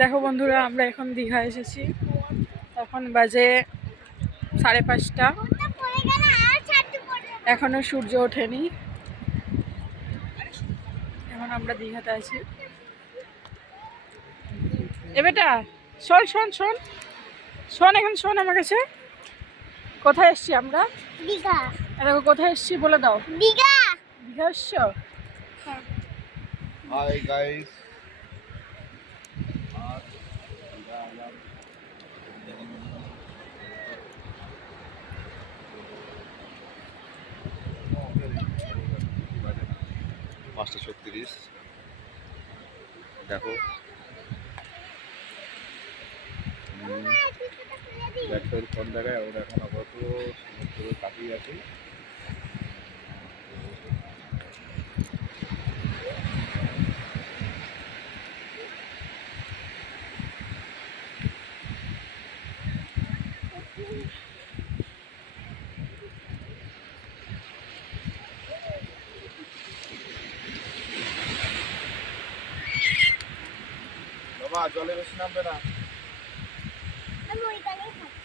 দেখো বন্ধুরা, আমরা এখন দীঘা এসেছি। এখন বাজে 5:30। এখনো সূর্য ওঠেনি। এখন আমরা দীঘাতে আছি। এ বেটা, শোন শোন শোন শোন, এখন শোন আমার কাছে। কোথায় এসছি আমরা? দীঘা। দেখো কোথায় এসছি বলে দাও। দীঘা। দীঘা এসছো? হাই গাইস, পাঁচটা 36। দেখো ব্যাগটার কোন জায়গায় ওরা এখন আপাতত সমুদ্রের কাছেই আছি। বাবা জলে বেশি নামবে না। আমি ওইখানেই থাকি।